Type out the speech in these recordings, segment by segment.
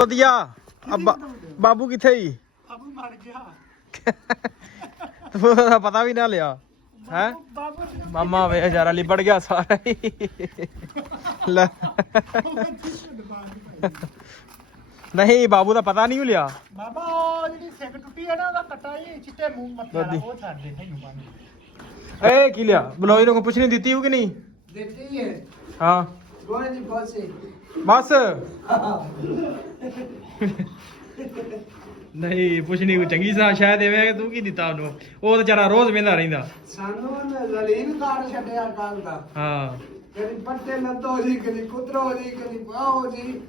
ਵਧੀਆ ਬਾਬੂ ਕਿੱਥੇ ਹੀ ਬਾਬੂ ਮਰ ਗਿਆ ਉਹਦਾ ਪਤਾ ਵੀ ਨਾ ਲਿਆ ਹੈ ਮਾਮਾ ਵੇ ਹਜ਼ਾਰਾ ਲਿਬੜ ਗਿਆ ਸਾਰਾ ਹੀ ਲੈ ਨਹੀਂ ਬਾਬੂ ਦਾ ਪਤਾ ਨਹੀਂ ਲਿਆ ਬਾਬਾ ਉਹ ਜਿਹੜੀ ਸਿੱਕ ਟੁੱਟੀ ਹੈ ਨਾ ਉਹਦਾ ਕੱਟਾ ਹੀ ਚਿੱਟੇ ਮੂੰਹ ਮੱਥੇ ਵਾਲਾ ਉਹ ਛੱਡ ਦੇ ਨਹੀਂ ਬੰਨ ਏ ਕੀ ਲਿਆ ਬਲੋਈ ਨੂੰ ਪੁੱਛ ਨਹੀਂ ਦਿੱਤੀ ਹੋ ਕਿ ਨਹੀਂ ਦਿੱਤੀ ਹੈ ਹਾਂ ਗੋਏ ਦੀ ਬਸ ਬਸ ਨਹੀਂ ਪੁੱਛ ਨਹੀਂ ਚੰਗੀ ਸਾ ਸ਼ਾਇਦ ਦੇਵੇਂ ਤੂੰ ਕੀ ਦਿੱਤਾ ਉਹਨੂੰ ਉਹ ਵਿਚਾਰਾ ਰੋਜ਼ ਵੇਂਦਾ ਰਹਿੰਦਾ ਸਾਨੂੰ ਉਹਨੇ ਜ਼ਲੀਲ ਕਾਰ ਛੱਡਿਆ ਕੱਲ ਦਾ ਹਾਂ ਕਦੀ ਪੱਟੇ ਲੱਤੋ ਜੀ ਕਦੀ ਕੁਤਰੋ ਜੀ ਕਦੀ ਬਾਹੋ ਜੀ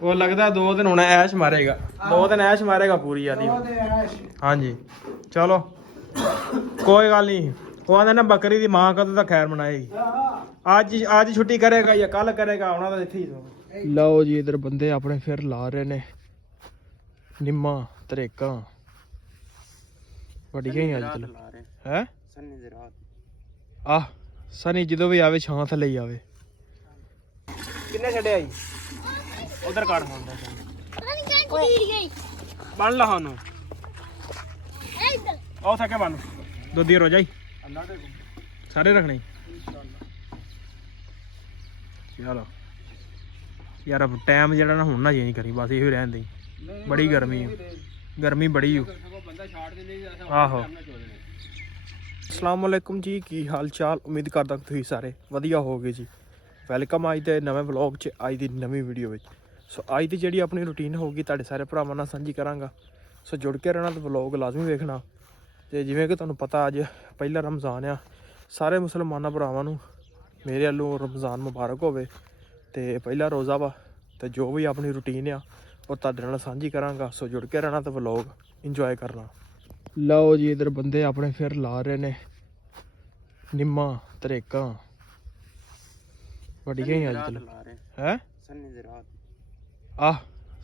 ਉਹ ਲੱਗਦਾ 2 ਦਿਨ ਹੁਣ ਐਸ਼ ਮਾਰੇਗਾ 2 ਦਿਨ ਐਸ਼ ਮਾਰੇਗਾ ਪੂਰੀ ਆਦੀ ਉਹਦੇ ਐਸ਼ ਹਾਂਜੀ ਚਲੋ ਕੋਈ ਗੱਲ ਨਹੀਂ ਉਹ ਆਂਦਾ ਨਾ ਬੱਕਰੀ ਦੀ ਮਾਂ ਕਦੋਂ ਤਾਂ ਖੈਰ ਮਨਾਏਗੀ ਅੱਜ ਛੁੱਟੀ ਕਰੇਗਾ ਜਾਂ ਕੱਲ ਕਰੇਗਾ ਉਹਨਾਂ ਦਾ ਇੱਥੇ ਹੀ ਲਓ ਜੀ ਇਧਰ ਬੰਦੇ ਆਪਣੇ ਫਿਰ ਲਾ ਰਹੇ ਨੇ ਨਿੰਮਾਂ ਤਰੇਕਾਂ ਵੱਡੀਆਂ ਹੀ ਅੱਜ ਚਲ ਹੈ ਸਨੀ ਦੀ ਰਾਤ ਆਹ ਸਨੀ ਜਦੋਂ ਵੀ ਆਵੇ ਛਾਂ ਥੱਲੇ ਹੀ ਆਵੇ ਕਿੰਨੇ ਛੱਡਿਆ ਜੀ ਉਧਰ ਕਾੜ ਹੁੰਦਾ ਬਣ ਲਾ ਉਹਨੂੰ ਉਹ ਸਕੇ ਬਣ ਦੁੱਧੀ ਰੋ ਜਾਈ ਸਾਰੇ ਰੱਖਣੇ ਚਲੋ ਯਾਰ ਟਾਈਮ ਜਿਹੜਾ ਨਾ ਹੁਣ ਨਾ ਚੇਂਜ ਕਰੀ ਬਸ ਇਹੋ ਰਹਿਣ ਦੇ ਬੜੀ ਗਰਮੀ ਹੈ ਗਰਮੀ ਬੜੀ ਹੋ ਆਹੋ ਅਸਲਾਮ ਵਾਲੇਕੁਮ ਜੀ ਕੀ ਹਾਲ ਚਾਲ ਉਮੀਦ ਕਰਦਾ ਤੁਸੀਂ ਸਾਰੇ ਵਧੀਆ ਹੋਗੇ ਜੀ ਵੈਲਕਮ ਅੱਜ ਦੇ ਨਵੇਂ ਵਲੌਗ 'ਚ ਅੱਜ ਦੀ ਨਵੀਂ ਵੀਡੀਓ ਵਿੱਚ ਸੋ ਅੱਜ ਦੀ ਜਿਹੜੀ ਆਪਣੀ ਰੂਟੀਨ ਹੋਊਗੀ ਤੁਹਾਡੇ ਸਾਰੇ ਭਰਾਵਾਂ ਨਾਲ ਸਾਂਝੀ ਕਰਾਂਗਾ ਸੋ ਜੁੜ ਕੇ ਰਹਿਣਾ ਤੇ ਵਲੌਗ ਲਾਜ਼ਮੀ ਵੇਖਣਾ ਤੇ ਜਿਵੇਂ ਕਿ ਤੁਹਾਨੂੰ ਪਤਾ ਅੱਜ ਪਹਿਲਾ ਰਮਜ਼ਾਨ ਆ ਸਾਰੇ ਮੁਸਲਮਾਨਾਂ ਭਰਾਵਾਂ ਨੂੰ ਮੇਰੇ ਵੱਲੋਂ ਰਮਜ਼ਾਨ ਮੁਬਾਰਕ ਹੋਵੇ ਤੇ ਪਹਿਲਾ ਰੋਜ਼ਾ ਵਾ ਤੇ ਜੋ ਵੀ ਆਪਣੀ ਰੂਟੀਨ ਆ ਉਹ ਤੁਹਾਡੇ ਨਾਲ ਸਾਂਝੀ ਕਰਾਂਗਾ ਸੋ ਜੁੜ ਕੇ ਰਹਿਣਾ ਤੇ ਵਲੌਗ ਇੰਜੋਏ ਕਰਨਾ ਲਓ ਜੀ ਇਧਰ ਬੰਦੇ ਆਪਣੇ ਫਿਰ ਲਾ ਰਹੇ ਨੇ ਨਿੰਮਾਂ ਤਰੇਕਾਂ ਵੱਡੀਆਂ ਹੀ ਅੱਜ ਚਲ ਹੈ ਸਨੀ ਦੀ ਰਾਤ ਆਹ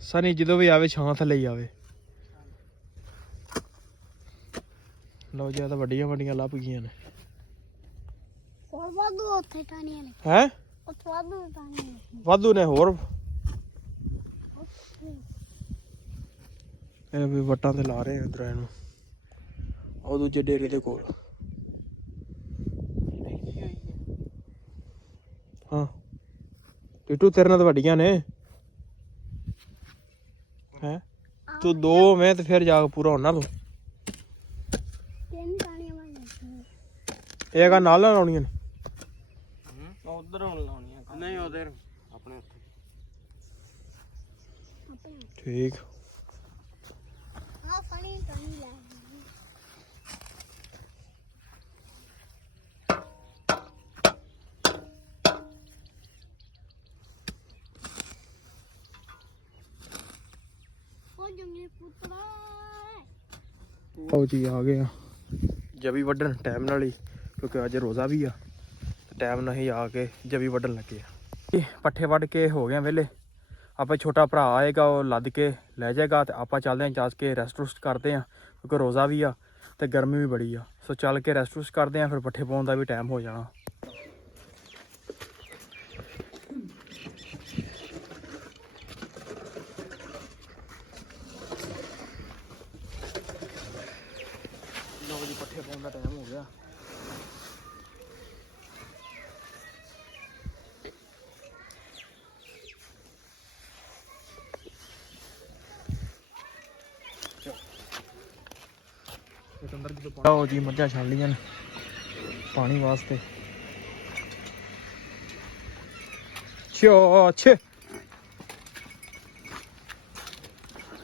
ਸਨੀ ਜਦੋਂ ਵੀ ਆਵੇ ਛਾਂ ਥੱਲੇ ਹੀ ਆਵੇ ਲਓ ਜੀ ਆ ਤਾਂ ਵੱਡੀਆਂ ਵੱਡੀਆਂ ਲੱਭ ਗਈਆਂ ਨੇ ਹੋਰ ਵਾਧੂ ਉੱਥੇ ਟਾਣੀਆਂ ਨੇ ਹੈ ਉੱਥੇ ਵਾਧੂ ਟਾਣੀਆਂ ਨੇ ਵਾਧੂ ਨੇ ਹੋਰ ਇਹ ਵੀ ਵਟਾਂ ਤੇ ਲਾ ਰਹੇ ਆ ਇਧਰ ਇਹਨੂੰ ਉਹ ਦੂਜੇ ਡੇਰੇ ਦੇ ਕੋਲ ਹਾਂ ਟਿੱਟੂ ਤੇਰੇ ਨਾਲ ਤਾਂ ਵੱਡੀਆਂ ਨੇ ਹੈ ਤੂੰ 2 ਮੈਂ ਤੇ ਫਿਰ ਜਾ ਕੇ ਪੂਰਾ ਹੋਣਾ ਤੂੰ 3 ਟਾਣੀਆਂ ਬਣ ਗਈਆਂ ਇਹ ਕਾ ਨਾਲ ਲਾਉਣੀਆਂ ਨੇ ਉਧਰ ਹੁਣ ਲਾਉਣੀਆਂ ਨਹੀਂ ਉਧਰ ਆਪਣੇ ਉੱਥੇ ਠੀਕ ਆ ਫਣੀ ਟਾਣੀ ਲੈ ਉਹ ਜੰਮੇ ਪੁੱਤਰਾ ਆਓ ਜੀ ਆ ਗਏ ਆ ਜਵੀ ਵੱਢਣ ਟਾਈਮ ਨਾਲ ਹੀ ਕਿਉਂਕਿ ਅੱਜ ਰੋਜ਼ਾ ਵੀ ਆ ਟਾਈਮ ਨਾਲ ਹੀ ਆ ਕੇ ਜਵੀ ਵੱਢਣ ਲੱਗੇ ਆ ਪੱਠੇ ਵੱਢ ਕੇ ਹੋ ਗਏ ਵੇਲੇ ਆਪਾਂ ਛੋਟਾ ਭਰਾ ਆਏਗਾ ਉਹ ਲੱਦ ਕੇ ਲੈ ਜਾਏਗਾ ਤੇ ਆਪਾਂ ਚੱਲਦੇ ਹਾਂ ਜਾ ਕੇ ਰੈਸਟ ਰੁਸਟ ਕਰਦੇ ਹਾਂ ਕਿਉਂਕਿ ਰੋਜ਼ਾ ਵੀ ਆ ਤੇ ਗਰਮੀ ਵੀ ਬੜੀ ਆ ਸੋ ਚੱਲ ਕੇ ਰੈਸਟ ਰੁਸਟ ਕਰਦੇ ਹਾਂ ਫਿਰ ਪੱਠੇ ਪਾਉਣ ਦਾ ਵੀ ਟਾਈਮ ਹੋ ਜਾਣਾ ਲਓ ਜੀ ਪੱਠੇ ਪਾਉਣ ਦਾ ਟਾਈਮ ਹੋ ਗਿਆ ਲਓ ਜੀ ਮੱਝਾਂ ਛੱਡ ਲਈਆਂ ਨੇ ਪਾਣੀ ਵਾਸਤੇ ਛੇ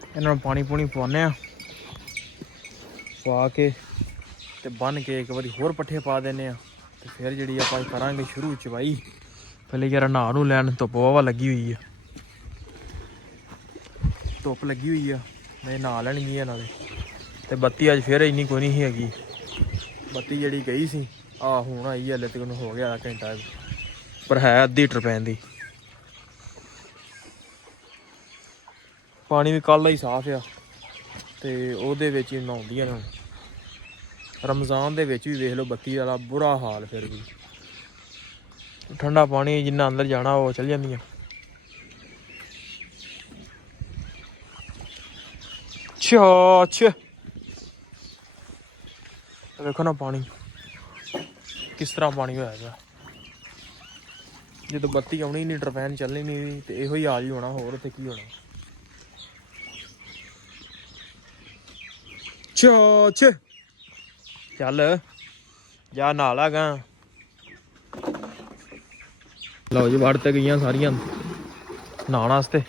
ਇਹਨਾਂ ਨੂੰ ਪਾਣੀ ਪੂਣੀ ਪਵਾਉਂਦੇ ਆ ਪਾ ਕੇ ਤੇ ਬੰਨ ਕੇ ਇੱਕ ਵਾਰੀ ਹੋਰ ਪੱਠੇ ਪਾ ਦਿੰਦੇ ਆ ਤੇ ਫਿਰ ਜਿਹੜੀ ਆਪਾਂ ਕਰਾਂਗੇ ਸ਼ੁਰੂ ਚਵਾਈ ਪਹਿਲੇ ਯਾਰ ਨਹਾ ਨੂੰ ਲੈਣ ਧੁੱਪ ਵਾਵਾ ਲੱਗੀ ਹੋਈ ਆ ਧੁੱਪ ਲੱਗੀ ਹੋਈ ਆ ਮੈਂ ਨਹਾ ਲੈਣਗੀ ਨਾਲੇ ਤੇ ਬੱਤੀ ਅੱਜ ਫਿਰ ਇੰਨੀ ਕੋਈ ਨਹੀਂ ਹੈਗੀ ਬੱਤੀ ਜਿਹੜੀ ਗਈ ਸੀ ਆ ਹੁਣ ਆਈ ਹਲੇ ਤੱਕ ਹੋ ਗਿਆ ਘੰਟਾ ਪਰ ਹੈ ਅੱਧੀ ਟਰਪੈਨ ਦੀ ਪਾਣੀ ਵੀ ਕੱਲ੍ਹ ਦਾ ਹੀ ਸਾਫ਼ ਆ ਤੇ ਉਹਦੇ ਵਿੱਚ ਹੀ ਨਹਾਉਂਦੀਆਂ ਨੇ ਰਮਜ਼ਾਨ ਦੇ ਵਿੱਚ ਵੀ ਵੇਖ ਲਓ ਬੱਤੀ ਵਾਲਾ ਬੁਰਾ ਹਾਲ ਫਿਰ ਵੀ ਠੰਡਾ ਪਾਣੀ ਜਿੰਨਾ ਅੰਦਰ ਜਾਣਾ ਉਹ ਚਲ ਜਾਂਦੀਆਂ ਛਾਛ ਦੇਖੋ ਨਾ ਪਾਣੀ ਕਿਸ ਤਰ੍ਹਾਂ ਪਾਣੀ ਹੋਇਆ ਪਿਆ। ਜਦੋਂ ਬੱਤੀ ਆਉਣੀ ਨਹੀਂ, ਟਰਬੈਨ ਚੱਲਣੀ ਨਹੀਂ, ਤੇ ਇਹੋ ਹੀ ਹਾਲ ਹੀ ਹੋਣਾ, ਹੋਰ ਇੱਥੇ ਕੀ ਹੋਣਾ। ਛਾਛ ਚੱਲ ਜਾ ਨਹਾ ਲਾ ਗਾ। ਲਓ ਜੀ ਵੜ ਤੇ ਗਈਆਂ ਸਾਰੀਆਂ ਨਹਾਉਣ ਵਾਸਤੇ।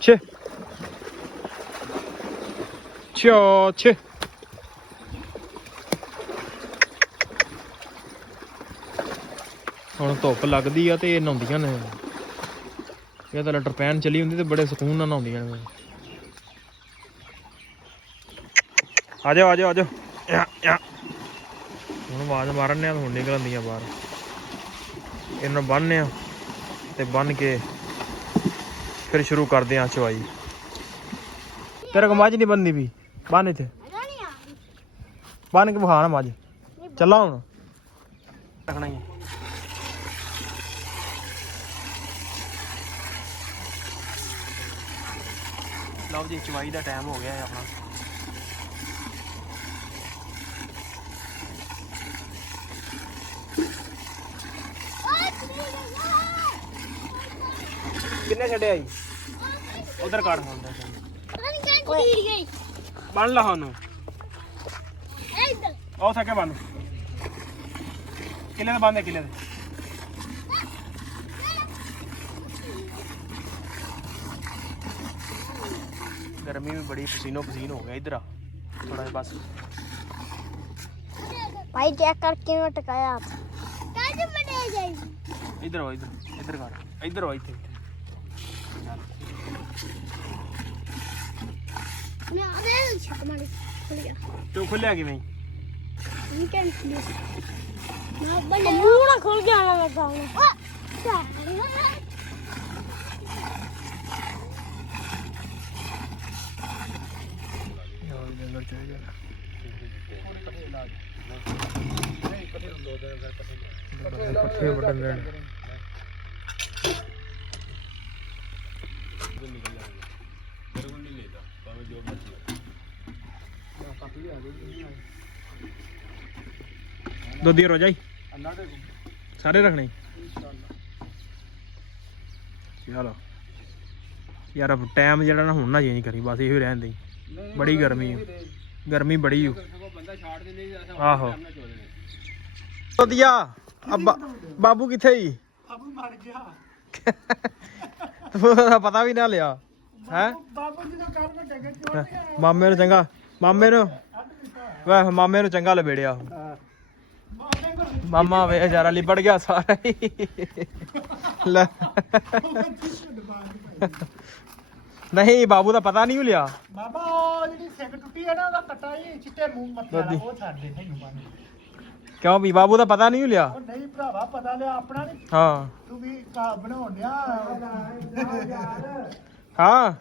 ਛੇ ਛਾਛ ਹੁਣ ਧੁੱਪ ਲੱਗਦੀ ਆ ਤੇ ਇਹ ਨਹਾਉਂਦੀਆਂ ਨੇ। ਇਹ ਤਾਂ ਟਰਪੈਨ ਚੱਲੀ ਹੁੰਦੀ ਤੇ ਬੜੇ ਸਕੂਨ ਨਾਲ ਨਹਾਉਂਦੀਆਂ ਨੇ। ਆ ਜਾਓ ਆ ਜਾਓ ਆ ਜਾਓ। ਹੁਣ ਆਵਾਜ਼ ਮਾਰਨ ਨੇ ਹੁਣ ਨਿਕਲ ਆਉਂਦੀਆਂ ਬਾਹਰ। ਇਹਨਾਂ ਨੂੰ ਬੰਨ੍ਹਨੇ ਆ ਤੇ ਬੰਨ੍ਹ ਕੇ ਫਿਰ ਸ਼ੁਰੂ ਕਰਦੇ ਆ ਚਵਾਈ। ਤੇਰੇ ਕੋਲ ਮੱਝ ਨਹੀਂ ਬੰਨ੍ਹਦੀ ਵੀ, ਬੰਨ੍ਹ ਇੱਥੇ ਬੰਨ੍ਹ ਕੇ ਵਿਖਾ ਨਾ ਮੱਝ। ਚੱਲਾ ਹੁਣ ਰੱਖਣਾ ਹੀ। ਲਓ ਜੀ ਚਵਾਈ ਦਾ ਟਾਈਮ ਹੋ ਗਿਆ ਹੈ ਆਪਣਾ। ਕਿੰਨੇ ਛੱਡਿਆ ਜੀ ਉਧਰ ਕੱਢ ਹੁੰਦਾ ਬੰਨ ਲਾ ਉਹਨੂੰ। ਉਹ ਥੱਕੇ ਬੰਨ ਕਿੱਲੇ ਦੇ ਬੰਦੇ ਕਿੱਲੇ ਦੇ। गर्मी भी बड़ी, पसीनो पसीन हो गया। इधर आ थोड़ा बस भाई चेक करके मैं टकाया इधर हो, इधर इधर कर, इधर हो इधर। तो खुलिया कि नहीं खुल गया लगा। पट्ठे बटन दो दियर हो जाए सारे रखने। चलो यार अब टाइम जरा ना हुन ना चेंज करी, बस यही रहन दे। बड़ी गर्मी है, गर्मी बड़ी है। आहो ਵਧੀਆ। ਬਾਬੂ ਕਿੱਥੇ ਹੀ? ਬਾਬੂ ਮਰ ਗਿਆ। ਉਹਦਾ ਪਤਾ ਵੀ ਨਾ ਲਿਆ ਹੈ। ਬਾਬੂ ਜੀ ਦਾ ਕੰਮ ਟੱਗੇ ਚੋਰ ਮਾਮੇ ਨੂੰ ਚੰਗਾ, ਮਾਮੇ ਨੂੰ ਵਾਹ ਮਾਮੇ ਨੂੰ ਚੰਗਾ ਲਬੇੜਿਆ। ਮਾਮਾ ਵੇ ਵਿਚਾਰਾ ਲਿਬੜ ਗਿਆ ਸਾਰਾ ਹੀ। ਲੈ ਨਹੀਂ ਬਾਬੂ ਦਾ ਪਤਾ ਨਹੀਂ ਲਿਆ। ਬਾਬਾ ਉਹ ਜਿਹੜੀ ਸਿੱਕ ਟੁੱਟੀ ਹੈ ਨਾ ਉਹਦਾ ਕੱਟਾ ਹੀ ਚਿੱਟੇ ਮੂੰਹ ਮੱਥੇ ਵਾਲਾ ਉਹ ਛੱਡ ਦੇ ਤੈਨੂੰ ਬੰਨ। ਕਿਉਂ ਵੀ ਬਾਬੂ ਦਾ ਪਤਾ ਨਹੀਂ ਲਿਆ? ਉਹ ਨਹੀਂ ਭਰਾਵਾ ਪਤਾ ਲਿਆ ਆਪਣਾ ਨਹੀਂ। ਹਾਂ ਤੂੰ ਵੀ ਕਾ ਬਣਾਉਣ ਡਿਆ। ਹਾਂ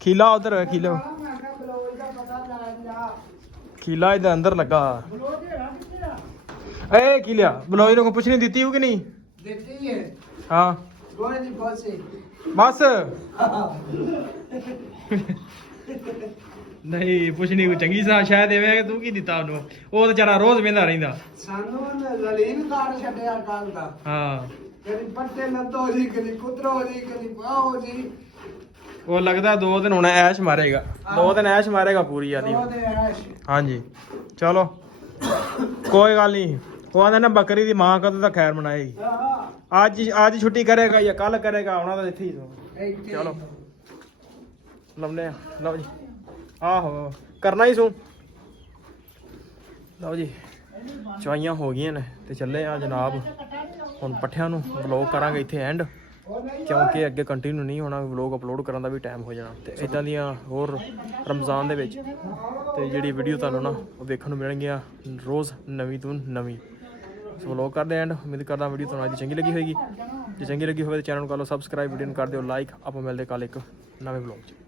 ਖੀਲਾ ਉਧਰ ਖੀਲਾ, ਖੀਲਾ ਇਹਦੇ ਅੰਦਰ ਲੱਗਾ। ਏ ਕੀ ਲਿਆ ਬਲੋਈ ਨੂੰ ਪੁੱਛ ਨਹੀਂ ਦਿੱਤੀ ਹੋ ਕਿ ਨਹੀਂ ਦਿੱਤੀ ਹੈ? ਹਾਂ ਗੋਲੇ ਦੀ ਫਾਸੇ ਬਸ ਨਹੀਂ ਪੁੱਛ ਨਹੀਂ ਕੋਈ ਚੰਗੀ ਸਾ ਸ਼ਾਇਦ ਦੇਵੇ। ਤੂੰ ਕੀ ਦਿੱਤਾ ਉਹਨੂੰ? ਉਹ ਵਿਚਾਰਾ ਰੋਜ਼ ਵੇਂਦਾ ਰਹਿੰਦਾ। ਸਾਨੂੰ ਲਲੀਨ ਕਾਰ ਛੱਡਿਆ ਕੱਲ ਦਾ। ਹਾਂ ਕਦੀ ਪੱਟੇ ਲੱਤੋ ਜੀ, ਕਦੀ ਕੁਤਰੋ ਜੀ, ਕਦੀ ਬਾਹੋ ਜੀ। ਉਹ ਲੱਗਦਾ 2 ਦਿਨ ਹੁਣ ਐਸ਼ ਮਾਰੇਗਾ, 2 ਦਿਨ ਐਸ਼ ਮਾਰੇਗਾ ਪੂਰੀ ਆਦੀ। ਹਾਂਜੀ ਚਲੋ ਕੋਈ ਗੱਲ ਨਹੀਂ। ਉਹ ਆਂਦਾ ਨਾ ਬੱਕਰੀ ਦੀ ਮਾਂ ਕਦੋਂ ਤਾਂ ਖੈਰ ਮਨਾਏਗੀ। ਅੱਜ ਛੁੱਟੀ ਕਰੇਗਾ ਜਾਂ ਕੱਲ ਕਰੇਗਾ, ਆਉਣਾ ਤਾਂ ਇੱਥੇ ਹੀ। ਚਲੋ ਲਾਉਂਦੇ ਆ। ਲਓ ਜੀ ਆਹੋ ਕਰਨਾ ਹੀ ਸੂ। ਲਓ ਜੀ ਚਵਾਈਆਂ ਹੋ ਗਈਆਂ ਨੇ ਤੇ ਚੱਲੇ ਆ ਜਨਾਬ ਹੁਣ ਪੱਠਿਆਂ ਨੂੰ। ਵਲੋਗ ਕਰਾਂਗੇ ਇੱਥੇ ਐਂਡ, ਕਿਉਂਕਿ ਅੱਗੇ ਕੰਟੀਨਿਊ ਨਹੀਂ ਹੋਣਾ। ਵਲੋਗ ਅਪਲੋਡ ਕਰਨ ਦਾ ਵੀ ਟਾਈਮ ਹੋ ਜਾਣਾ ਤੇ ਇਦਾਂ ਦੀਆਂ ਹੋਰ ਰਮਜ਼ਾਨ ਦੇ ਵਿੱਚ ਤੇ ਜਿਹੜੀ ਵੀਡੀਓ ਤੁਹਾਨੂੰ ਨਾ ਉਹ ਵੇਖਣ ਨੂੰ ਮਿਲਣਗੀਆਂ ਰੋਜ਼ ਨਵੀਂ ਤੋਂ ਨਵੀਂ। ਸੋ ਵਲੋਗ ਕਰਦੇ ਐਂਡ। ਉਮੀਦ ਕਰਦਾ ਵੀਡੀਓ ਤੁਹਾਨੂੰ ਅੱਜ ਦੀ ਚੰਗੀ ਲੱਗੀ ਹੋਏਗੀ। ਜੇ ਚੰਗੀ ਲੱਗੀ ਹੋਵੇ ਤਾਂ ਚੈਨਲ ਨੂੰ ਕਰ ਲਓ ਸਬਸਕ੍ਰਾਈਬ, ਵੀਡੀਓ ਨੂੰ ਕਰ ਦਿਓ ਲਾਈਕ। ਆਪਾਂ ਮਿਲਦੇ ਕੱਲ ਇੱਕ ਨਵੇਂ ਵਲੋਗ 'ਚ।